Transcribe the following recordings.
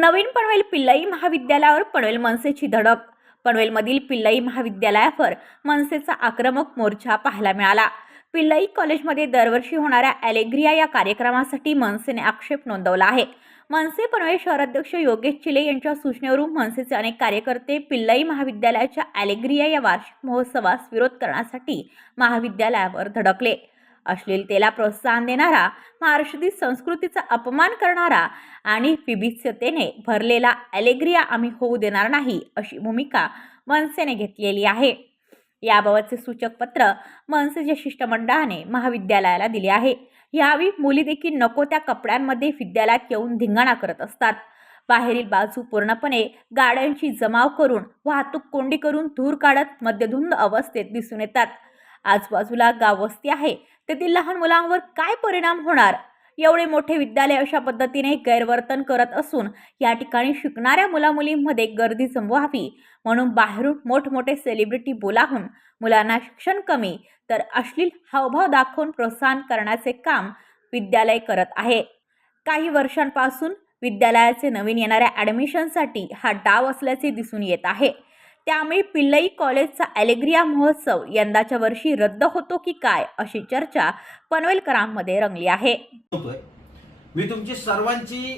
नवीन पनवेल पिल्लई महाविद्यालयावर पनवेल मनसेची धडक. पनवेलमधील पिल्लई महाविद्यालयावर मनसेचा आक्रमक मोर्चा पाहायला मिळाला. पिल्लई कॉलेजमध्ये दरवर्षी होणाऱ्या ॲलेग्रिया या कार्यक्रमासाठी मनसेने आक्षेप नोंदवला आहे. मनसे पनवेल शहराध्यक्ष योगेश चिले यांच्या सूचनेवरून मनसेचे अनेक कार्यकर्ते पिल्लई महाविद्यालयाच्या ॲलेग्रिया या वार्षिक महोत्सवास विरोध करण्यासाठी महाविद्यालयावर धडकले. अश्लीलतेला प्रोत्साहन देणारा महाराष्ट्रातील संस्कृतीचा अपमान करणारा आणि विभित्सतेने भरलेला अलेग्रिया आम्ही होऊ देणार नाही अशी भूमिका मनसेने घेतलेली आहे. याबाबतचे सूचक पत्र मनसेच्या शिष्टमंडळाने महाविद्यालयाला दिले आहे. यावेळी मुली देखील नको त्या कपड्यांमध्ये विद्यालयात येऊन धिंगाणा करत असतात. बाहेरील बाजू पूर्णपणे गाड्यांची जमाव करून वाहतूक कोंडी करून धूर काढत मध्यधुंद अवस्थेत दिसून येतात. आजूबाजूला गाव वस्ती आहे. तेथील लहान मुलांवर काय परिणाम होणार? एवढे मोठे विद्यालय अशा पद्धतीने गैरवर्तन करत असून या ठिकाणी शिकणाऱ्या मुलामुलींमध्ये गर्दी जमवावी. म्हणून बाहेरून मोठमोठे सेलिब्रिटी बोलावून मुलांना शिक्षण कमी. तर अश्लील हावभाव दाखवून प्रोत्साहन करण्याचे काम विद्यालय करत आहे. काही वर्षांपासून विद्यालयाचे नवीन येणाऱ्या ॲडमिशनसाठी हा डाव असल्याचे दिसून येत आहे. त्यामुळे पिल्लई कॉलेजचा ॲलेग्रिया महोत्सव यंदाच्या वर्षी रद्द होतो की काय अशी चर्चा पनवेलकरांमध्ये रंगली आहे. मी तुमची सर्वांची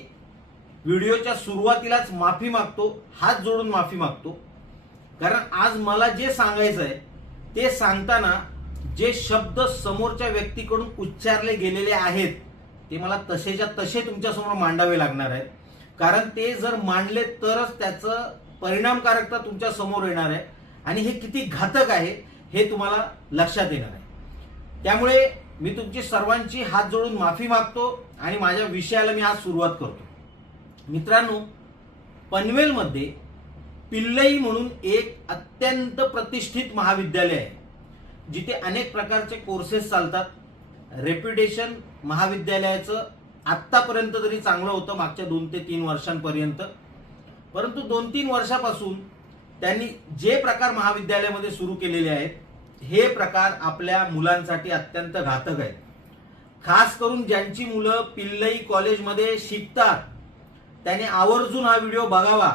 व्हिडिओच्या सुरुवातीलाच माफी मागतो हात जोडून माफी मागतो. कारण आज मला जे सांगायचं आहे ते सांगताना जे शब्द समोरच्या व्यक्तीकडून उच्चारले गेलेले आहेत ते मला तसेच्या तसे तुमच्यासमोर मांडावे लागणार आहे कारण ते जर मांडले तरच त्याचं परिणामकारकता तुमच्यासमोर येणार आहे आणि हे किती घातक आहे हे तुम्हाला लक्षात येणार आहे. त्यामुळे मी तुमची सर्वांची हात जोडून माफी मागतो आणि माझ्या विषयाला मी आज सुरुवात करतो. मित्रांनो पनवेलमध्ये पिल्लई म्हणून एक अत्यंत प्रतिष्ठित महाविद्यालय आहे जिथे अनेक प्रकारचे कोर्सेस चालतात. रेप्युटेशन महाविद्यालयाचं आत्तापर्यंत तरी चांगलं होतं मागच्या दोन ते तीन वर्षांपर्यंत. परंतु दोन तीन वर्षापासून त्यांनी जे प्रकार महाविद्यालयामध्ये सुरू केलेले आहेत हे प्रकार आपल्या मुलांसाठी अत्यंत घातक आहेत. खास करून ज्यांची मुलं पिल्लई कॉलेजमध्ये शिकतात त्यांनी आवर्जून हा व्हिडिओ बघावा.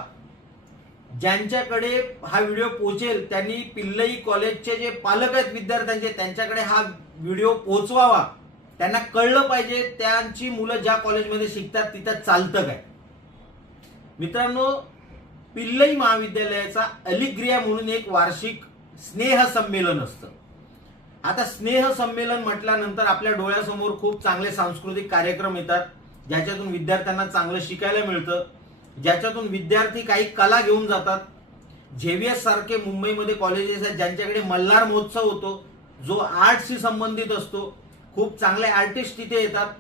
ज्यांच्याकडे हा व्हिडिओ पोहोचेल त्यांनी पिल्लई कॉलेजचे जे पालक आहेत विद्यार्थ्यांचे त्यांच्याकडे हा व्हिडिओ पोहोचवावा त्यांना कळलं पाहिजे त्यांची मुलं ज्या कॉलेजमध्ये शिकतात तिथं चालतं काय. मित्रांनो पिल्लई महाविद्यालयाचा अलिग्रिया म्हणून एक वार्षिक स्नेह संमेलन असतं. आता स्नेह संमेलन म्हटल्यानंतर आपल्या डोळ्यासमोर खूप चांगले सांस्कृतिक कार्यक्रम येतात ज्याच्यातून विद्यार्थ्यांना चांगलं शिकायला मिळतं ज्याच्यातून विद्यार्थी काही कला घेऊन जातात. झेवियस सारखे मुंबईमध्ये कॉलेजेस आहेत ज्यांच्याकडे मल्हार महोत्सव होतो जो आर्टशी संबंधित असतो. खूप चांगले आर्टिस्ट तिथे येतात.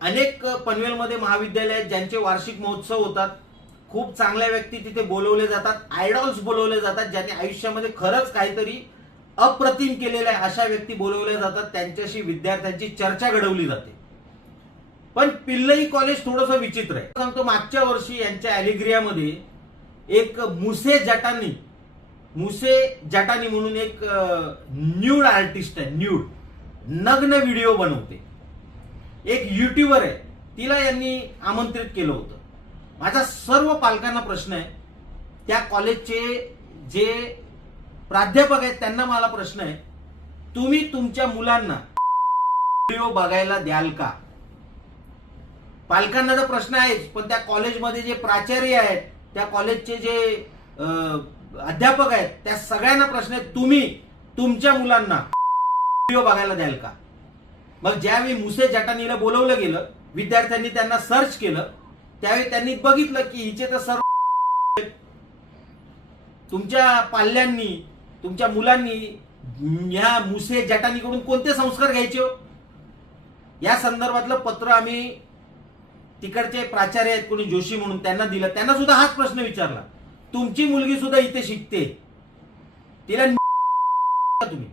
अनेक पनवेलमध्ये महाविद्यालय आहेत ज्यांचे वार्षिक महोत्सव होतात. खूप चांगल्या व्यक्ती तिथे बोलवले जातात आयडॉल्स बोलवले जातात ज्यांनी आयुष्यामध्ये खरंच काहीतरी अप्रतिम केलेलं आहे अशा व्यक्ती बोलवल्या जातात त्यांच्याशी विद्यार्थ्यांची चर्चा घडवली जाते. पण पिल्लई कॉलेज थोडंसं विचित्र आहे. सांगतो मागच्या वर्षी यांच्या अॅलिग्रियामध्ये एक मुसे जटानी मुसे जटानी म्हणून एक न्यूड आर्टिस्ट आहे न्यूड नग्न व्हिडिओ बनवते. एक युट्यूबर आहे. तिला यांनी आमंत्रित केलं होतं. माझा सर्व पालकांना प्रश्न आहे. त्या कॉलेजचे जे प्राध्यापक आहेत त्यांना मला प्रश्न आहे. तुम्ही तुमच्या मुलांना व्हिडिओ बघायला द्याल का? पालकांना तर प्रश्न आहेच पण त्या कॉलेजमध्ये जे प्राचार्य आहेत त्या कॉलेजचे जे अध्यापक आहेत त्या सगळ्यांना प्रश्न आहे तुम्ही तुमच्या मुलांना व्हिडिओ बघायला द्याल का? मग ज्यावेळी मुसे जटानीला बोलवलं गेलं विद्यार्थ्यांनी त्यांना सर्च केलं त्यावेळी त्यांनी बघितलं की हिचे तर सर्व तुमच्या पाल्यांनी तुमच्या मुलांनी ह्या मुसे जटानीकडून कोणते संस्कार घ्यायचे हो? या संदर्भातलं पत्र आम्ही तिकडचे प्राचार्य आहेत कोणी जोशी म्हणून त्यांना दिलं. त्यांना सुद्धा हाच प्रश्न विचारला. तुमची मुलगी सुद्धा इथे शिकते. तिला तुम्ही?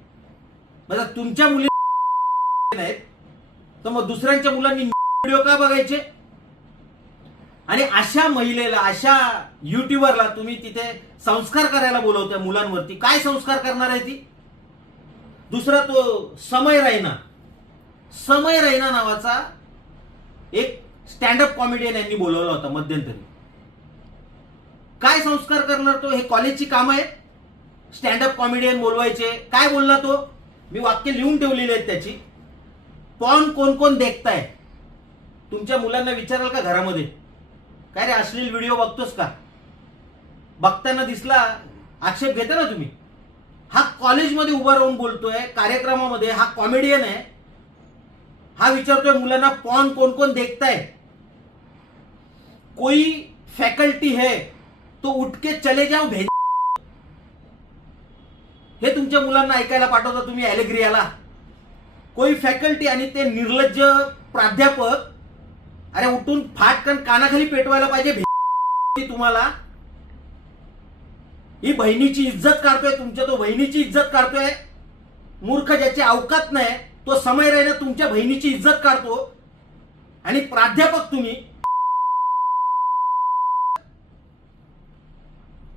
बघा तुमच्या मुली नाहीत. तर मग दुसऱ्यांच्या मुलांनी व्हिडिओ का बघायचे? आणि अशा महिलेला अशा युट्यूबरला तुम्ही तिथे संस्कार करायला बोलवत्या मुलांवरती. काय संस्कार करणार आहे ती? दुसरा तो समय रैना. समय रैना नावाचा एक स्टँडअप कॉमेडियन यांनी बोलवला होता मध्यंतरी. काय संस्कार करणार तो? हे कॉलेजची कामं आहे स्टँडअप कॉमेडियन बोलवायचे. काय बोलला तो? मी वाक्य लिहून ठेवलेली आहेत त्याची. पॉन कोण कोण देखताय? तुमच्या मुलांना विचाराल का घरामध्ये? काय रे अश्लील व्हिडिओ बघतोस का? बघताना दिसला आक्षेप घेता ना तुम्ही? हा कॉलेजमध्ये उभा राहून बोलतोय कार्यक्रमामध्ये हा कॉमेडियन आहे. हा विचारतोय मुलांना पॉन कोण कोण देखताय? कोई फॅकल्टी है तो उठके चले जाओ भेज. हे तुमच्या मुलांना ऐकायला पाठवता तुम्ही ॲलेग्रियाला कोई फॅकल्टी आणि ते निर्लज्ज प्राध्यापक अरे उठून फाटकन कानाखाली पेटवायला पाहिजे. तुम्हाला. ही बहिणीची इज्जत काढतोय तुमच्या तो बहिणीची इज्जत काढतोय. मूर्ख ज्याची अवकात नाही तो समय राहिला तुमच्या बहिणीची इज्जत काढतो. आणि प्राध्यापक तुम्ही.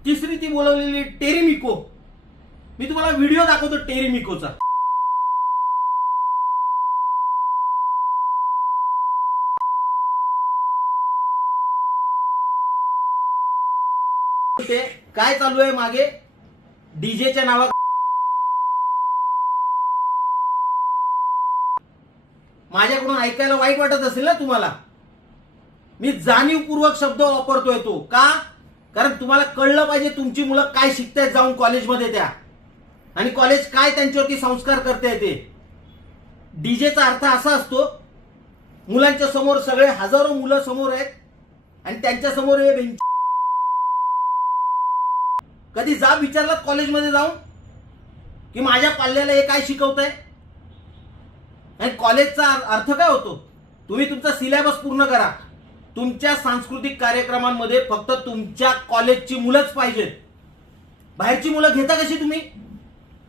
तिसरी ती बोलवलेली टेरिमिको. मी तुम्हाला व्हिडिओ दाखवतो टेरिमिकोचा. ते काय चालू आहे मागे? डीजेच्या नावा माझ्याकडून ऐकायला वाईट वाटत असेल ना तुम्हाला? मी जाणीवपूर्वक शब्द वापरतोय तो. का? कारण तुम्हाला कळलं पाहिजे तुमची मुलं काय शिकतायत जाऊन कॉलेजमध्ये त्या. आणि कॉलेज काय त्यांच्यावरती संस्कार करते ते. डीजेचा अर्थ असा असतो मुलांच्या समोर सगळे हजारो मुलं समोर आहेत आणि त्यांच्यासमोर हे बेंच कधी जा विचारलात कॉलेजमध्ये जाऊन? की माझ्या पाल्याला हे काय शिकवत आहे आणि कॉलेजचा अर्थ काय होतो? तुम्ही तुमचा सिलेबस पूर्ण करा. तुमच्या सांस्कृतिक कार्यक्रमांमध्ये फक्त तुमच्या कॉलेजची मुलंच पाहिजेत बाहेरची मुलं घेता कशी तुम्ही?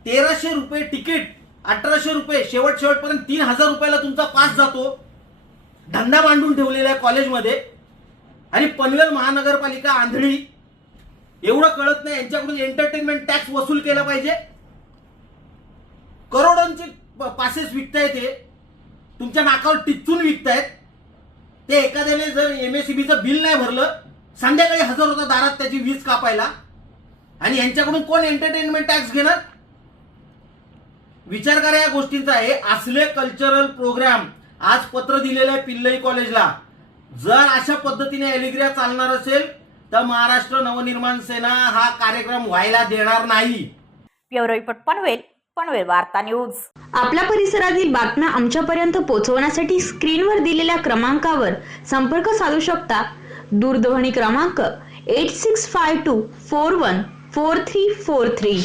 तेराशे रुपये तिकीट अठराशे रुपये शेवट शेवटपर्यंत तीन हजार रुपयाला तुमचा पास जातो. धंदा मांडून ठेवलेला आहे कॉलेजमध्ये. आणि पनवेल महानगरपालिका आंधळी एवढं कळत नाही यांच्याकडून एंटरटेनमेंट टॅक्स वसूल केला पाहिजे. करोडांचे पासेस विकतायत ते तुमच्या नाकावर टिचून विकतायत. ते एखाद्याने जर एमएससीबीचं बिल नाही भरलं संध्याकाळी हजर होता दारात त्याची वीज कापायला. आणि यांच्याकडून कोण एंटरटेनमेंट टॅक्स घेणार? विचार करा या गोष्टींचा. हे असले कल्चरल प्रोग्राम आज पत्र दिलेलं आहे पिल्लई कॉलेजला जर अशा पद्धतीने एलिग्रिया चालणार असेल तर महाराष्ट्र नवनिर्माण सेना हा कार्यक्रम व्हायला देणार नाही. रिपोर्ट पनवेल पनवेल वार्ता न्यूज. आपल्या परिसरातील बातम्या आमच्यापर्यंत पोहोचवण्यासाठी स्क्रीनवर दिलेल्या क्रमांकावर संपर्क साधू शकता. दूरध्वनी क्रमांक eight six five two four one four three four three